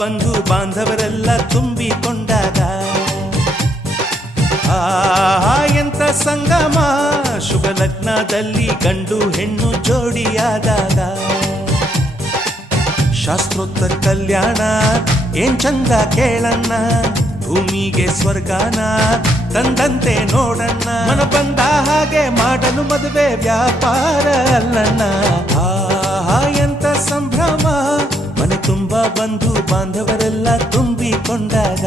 ಬಂಧು ಬಾಂಧವರೆಲ್ಲ ತುಂಬಿಕೊಂಡಾಗ ಎಂತ ಸಂಗಮ ಶುಭ ಲಗ್ನದಲ್ಲಿ ಗಂಡು ಹೆಣ್ಣು ಜೋಡಿಯಾದಾಗ ಶಾಸ್ತ್ರೋತ್ತರ ಕಲ್ಯಾಣ ಏನ್ ಚಂದ ಕೇಳಣ್ಣ ಭೂಮಿಗೆ ಸ್ವರ್ಗಾನ ತಂದಂತೆ ನೋಡಣ್ಣ ಮನ ಬಂದ ಹಾಗೆ ಮಾಡಲು ಮದುವೆ ವ್ಯಾಪಾರ ಅಲ್ಲಣ್ಣ ಎಂತ ಸಂಭ್ರಮ ಮನೆ ತುಂಬ ಬಂಧು ಬಾಂಧವರೆಲ್ಲ ತುಂಬಿಕೊಂಡಾಗ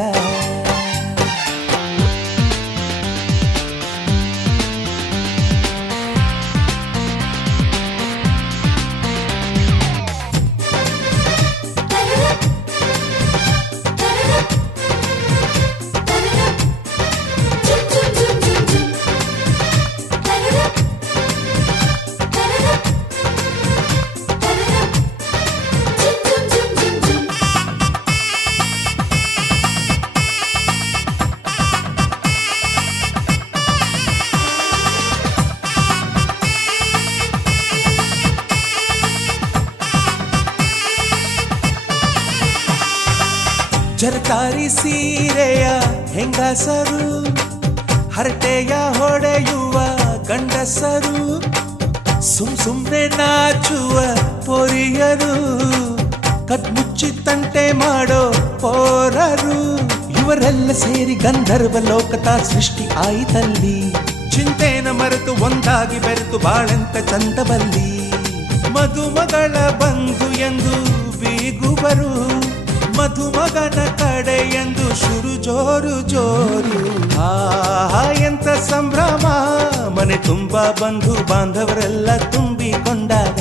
ಜರಕಾರಿ ಸೀರೆಯ ಹೆಂಗಸರು ಹರಟೆಯ ಹೊಡೆಯುವ ಗಂಡಸರು ಸುಮ್ನೆ ನಾಚುವ ಪೊರಿಯರು ಕದ್ಮುಚ್ಚಿ ತಂಟೆ ಮಾಡೋ ಪೋರರು ಇವರೆಲ್ಲ ಸೇರಿ ಗಂಧರ್ವ ಲೋಕದ ಸೃಷ್ಟಿ ಆಯಿತಲ್ಲಿ ಚಿಂತೆನ ಮರೆತು ಒಂದಾಗಿ ಬೆರೆತು ಬಾಳೆಂತ ಚಂದಬಲ್ಲಿ ಮದುಮಗಳ ಬಂಧು ಎಂದು ಬೀಗುವರು ಮಧುಮಗನ ಕಡೆ ಎಂದು ಶುರು ಜೋರು ಜೋರು ಎಂತ ಸಂಭ್ರಮ ಮನೆ ತುಂಬ ಬಂಧು ಬಾಂಧವರೆಲ್ಲ ತುಂಬಿಕೊಂಡಾಗ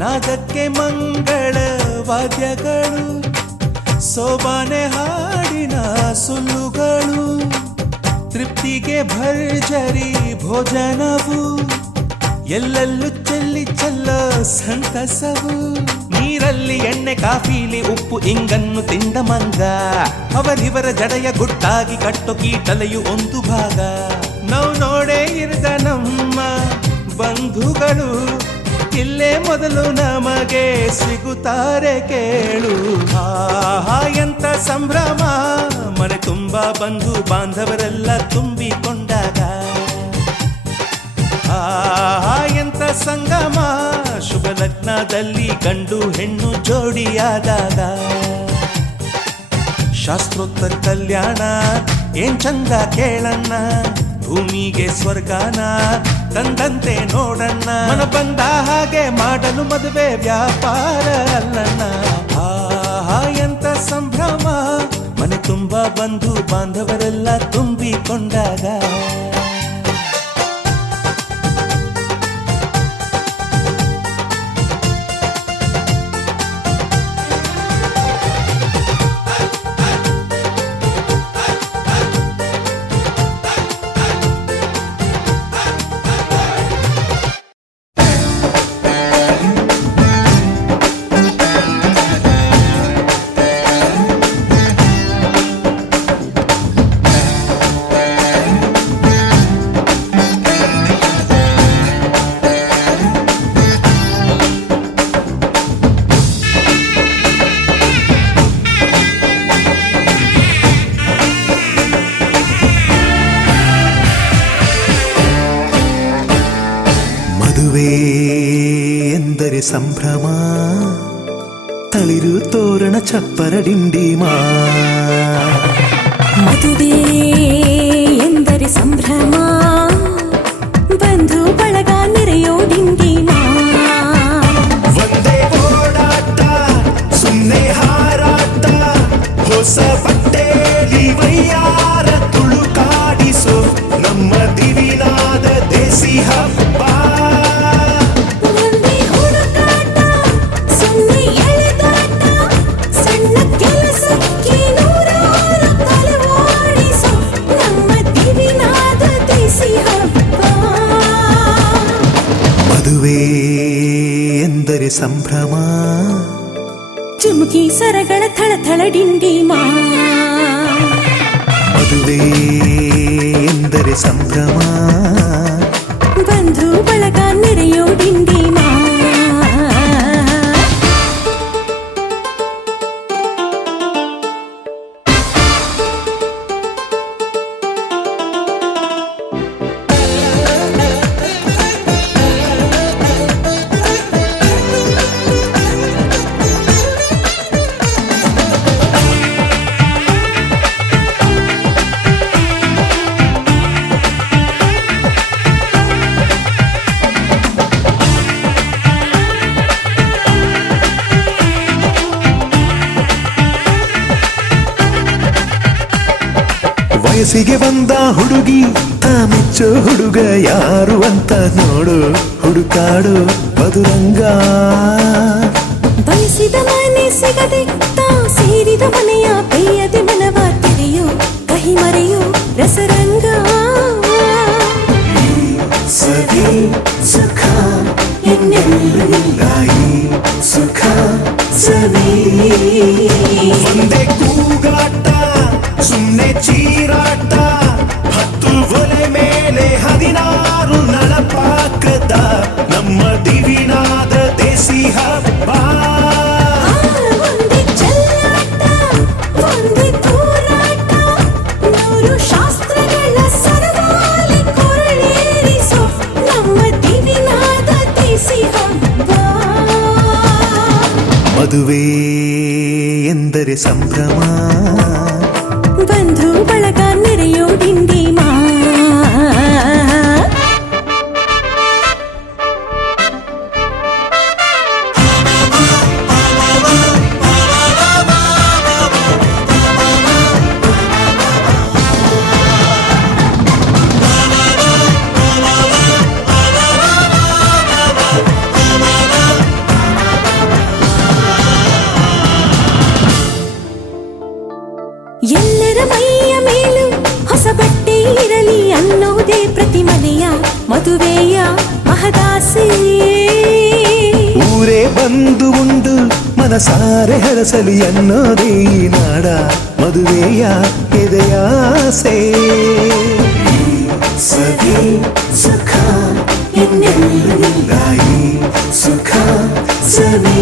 ನಾದಕ್ಕೆ ಮಂಗಳ ವಾದ್ಯಗಳು ಸೋಬಾನೆ ಹಾಡಿನ ಸುಳ್ಳುಗಳು ತೃಪ್ತಿಗೆ ಭರ್ಜರಿ ಭೋಜನವು ಎಲ್ಲೆಲ್ಲೂ ಚೆಲ್ಲಿ ಚೆಲ್ಲ ಸಂತಸವು ನೀರಲ್ಲಿ ಎಣ್ಣೆ ಕಾಫಿಲಿ ಉಪ್ಪು ಇಂಗನ್ನು ತಿಂದ ಮಂಗ ಅವರಿವರ ಜಡೆಯ ಗುಟ್ಟಾಗಿ ಕಟ್ಟು ಕೀಟಲೆಯು ಒಂದು ಭಾಗ ನಾವು ನೋಡೇ ಇರದ ನಮ್ಮ ಬಂಧುಗಳು ಇಲ್ಲೇ ಮೊದಲು ನಮಗೆ ಸಿಗುತ್ತಾರೆ ಕೇಳು ಎಂತ ಸಂಭ್ರಮ ಮನೆ ತುಂಬ ಬಂಧು ಬಾಂಧವರೆಲ್ಲ ತುಂಬಿಕೊಂಡಾಗ ಎಂತ ಸಂಗಮ ಶುಭ ಲಗ್ನದಲ್ಲಿ ಗಂಡು ಹೆಣ್ಣು ಜೋಡಿಯಾದಾಗ ಶಾಸ್ತ್ರೋತ್ತರ ಕಲ್ಯಾಣ ಏನ್ ಚಂದ ಕೇಳಣ್ಣ ಭೂಮಿಗೆ ಸ್ವರ್ಗಾನ ತಂದಂತೆ ನೋಡಣ್ಣ ಮನ ಬಂದ ಹಾಗೆ ಮಾಡಲು ಮದುವೆ ವ್ಯಾಪಾರ ಅಲ್ಲಣ್ಣ ಎಂತ ಸಂಭ್ರಮ ಮನೆ ತುಂಬ ಬಂಧು ಬಾಂಧವರೆಲ್ಲ ತುಂಬಿಕೊಂಡಾಗ ಮದುವೆ ಎಂದರೆ ಸಂಭ್ರಮ ತಳಿರು ತೋರಣ ಚಪ್ಪರ ಡಿಂಡಿಮಾ ಮದುವೆ ಎಂದರೆ ಸಂಭ್ರಮ ಬಂಧು ಬಳಗ ನೆರೆಯೋ ಡಿಂಡಿಮಾ ಒಂದೇ ಓಡಾಟ ಸುಮ್ಮನೆ ಹಾರಾಟ ಹೊಸ ಬಟ್ಟೆಲಿ ವೈಯಾರ ತುಳುಕಾಡಿಸೋ ನಮ್ಮ ದಿವಿನಾದ ದೇಸಿ ಹಬ್ಬ ಒಂದೇ ಎಂದರೆ ಸಂಭ್ರಮ ಚುಮುಕಿ ಸರಗಳ ಥಳಥಳ ಡಿಂಡಿಮಾ ಮದುವೆ ಎಂದರೆ ಸಂಭ್ರಮ ಬಂಧು ಬಳಗ ನೆರೆಯೋ ಡಿಂಡಿಮಾ ವಯಸ್ಸಿಗೆ ಬಂದ ಹುಡುಗಿ ಮೆಚ್ಚೋ ಹುಡುಗ ಯಾರು ಅಂತ ನೋಡು ಹುಡುಕಾಡು ಮಧುರಂಗ ಬಯಸಿದ ಮನೆ ಸಿಗದೆ ತಾ ಸೇರಿದ ಮನೆಯ ಬೇಯದೆ ಮನವ ತೆರೆಯೋ ಕಹಿ ಮರೆಯೋ ರಸರಂಗ ಸವಿ ಸುಖ ಇನ್ನೆಲ್ಲ ಈ ಸುಖ ಸವಿ ಒಂದೇ ಕೂಗಾಟ ಸುಮ್ಮನೆ ಚೀರಾಟ ಹತ್ತು ಒಲೆ ಮೇಲೆ 16 ನಳಪಾಕದ ನಮ್ಮ ದಿವಿನಾದ ದೇಸಿ ಹಬ್ಬ ಒಂದೇ ಚೆಲ್ಲಾಟ ಒಂದೇ ತೂರಾಟ 100 ಶಾಸ್ತ್ರಗಳ ಸರಮಾಲೆ ಕೊರಳೇರಿಸೋ ನಮ್ಮ ದಿವಿನಾದ ದೇಸಿ ಹಬ್ಬ ಮದುವೆ ಎಂದರೆ ಸಂಭ್ರಮ ಬಂಧು ಬಳಗ ನೆರೆಯೋ ಡಿಂಡಿಮಾ ಎಲ್ಲರ ಮೈಯ ಮೇಲೂ ಹೊಸ ಬಟ್ಟೆ ಇರಲಿ ಅನ್ನೋದೇ ಪ್ರತಿ ಮನೆಯ ಮದುವೆಯ ಮಹದಾಸೆ ಊರೇ ಬಂದು ಉಂಡು ಮನಸಾರೆ ಹರಸಲಿ ಅನ್ನೋದೇ ಈ ನಾಡ ಮದುವೆಯ ಎದೆಯಾಸೆ ಸವಿ ಸುಖ ಇನ್ನೆಲ್ಲ ಈ ಸುಖ ಸವಿ